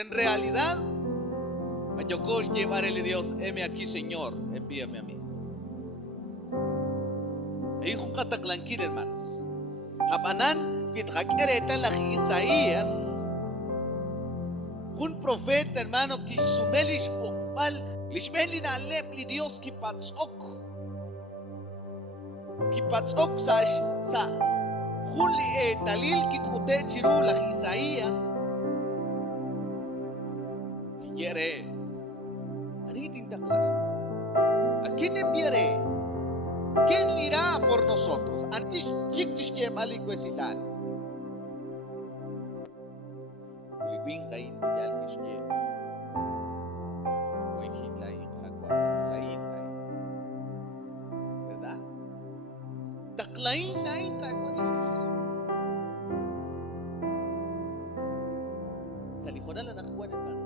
en realidad, yo llevarle Dios, heme aquí, Señor, envíame a mí. Ahí junta clanquín, hermanos. Abanán, que traquereta la Isaías, un profeta, hermano, que sumelish okmal, lishmeli na lep li Dios ki patsok sa juli talil ki kute chiru la Isaías, que quiere. ¿A quién enviaré? ¿Quién irá por nosotros? ¿Verdad? Salijona la nakuan, hermanos.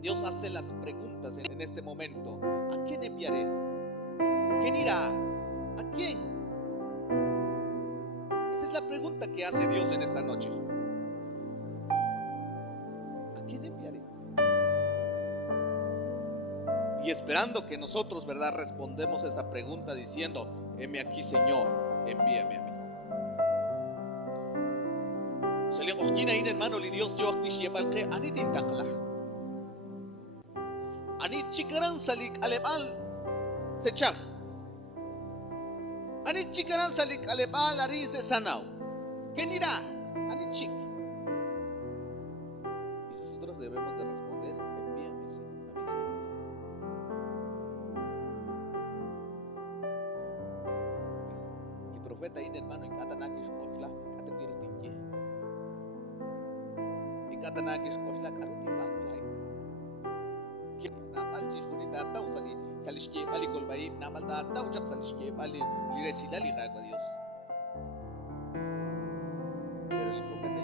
Dios hace las preguntas en este momento. ¿A quién enviaré? ¿Quién irá? ¿A quién? Esta es la pregunta que hace Dios en esta noche. ¿A quién enviaré? Y esperando que nosotros, ¿verdad?, respondemos esa pregunta diciendo: heme aquí, Señor, envíame a mí. Salió Ojina in, hermano, li Dios yo aquí llevar que anit intakla. Anit chikaran salik alepal sechak. Anit chikaran salik alepal ari se sanau. ¿Quién irá? Anit chik. Y nosotros debemos de responder: envíame a mí, Señor. El profeta in, hermano, en Katanakish Okla, Katakirtinje. Katanakish Okla, Karutimbakulai. Que Namal Chishunita Tau Salishke Bali Kolbai, Namal Tau Chak Salishke Bali, Liresilali Rago a Dios. Pero el profeta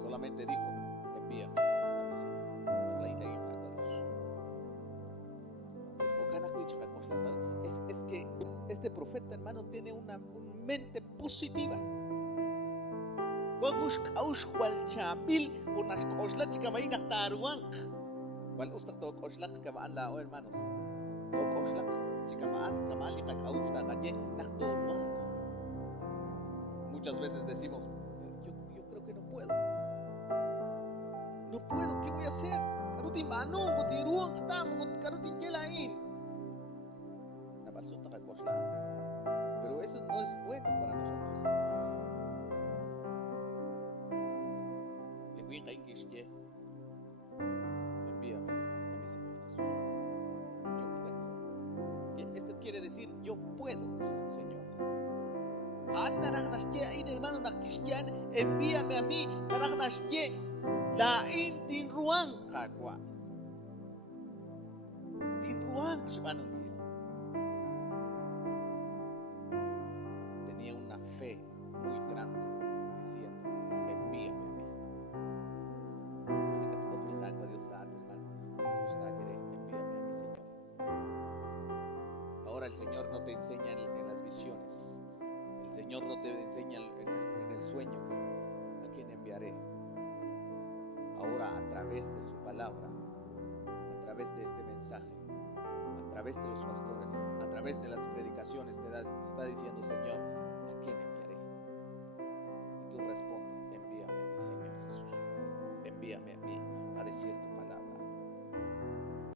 solamente dijo: envíame a mí, Señor. Es que este profeta, hermano, tiene una mente positiva. Unas coslas chicamayinas taruank. Wal ustak to koslak kamaan lao, hermanos. To koslak chikamaan kamali kakausta kaye naktoruank. Muchas veces decimos: yo creo que no puedo. No puedo, ¿qué voy a hacer? Karuti mano, gotiruank tam, karuti kelain. Nabalsut na koslak. Pero eso no es bueno para nosotros. Envíame a mí, Señor Jesús. Esto quiere decir: yo puedo, Señor. Envíame a mí. La tin ruang kakwa. Tin ruang, hermano. Tenía una fe muy grande diciendo: envíame a mí. Ahora el Señor no te enseña en las visiones. El Señor no te enseña en el sueño a quién enviaré. Ahora, a través de su palabra, a través de este mensaje, a través de los pastores, a través de las predicaciones, te está diciendo: Señor, ¿a quién enviaré? Y tú respondes: envíame a mí, Señor Jesús. Envíame a mí a decir tu